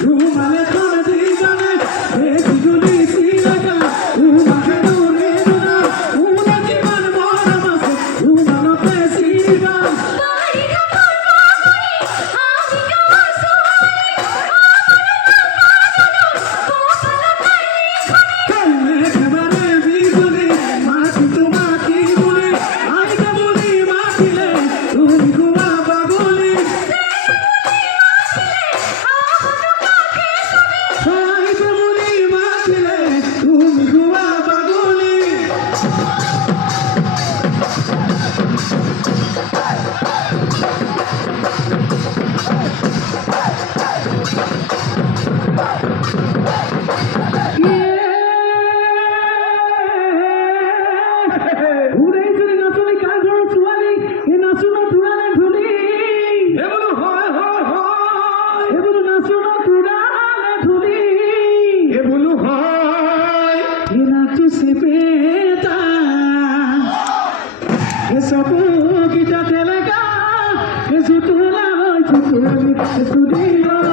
ঘুমালে করে দিবানে এ বিজুলি সিরাকা ঘুমাকে দূরে দূরা উনা জীবন মরা মাসে ঘুমানো পেছিবা Eso tú la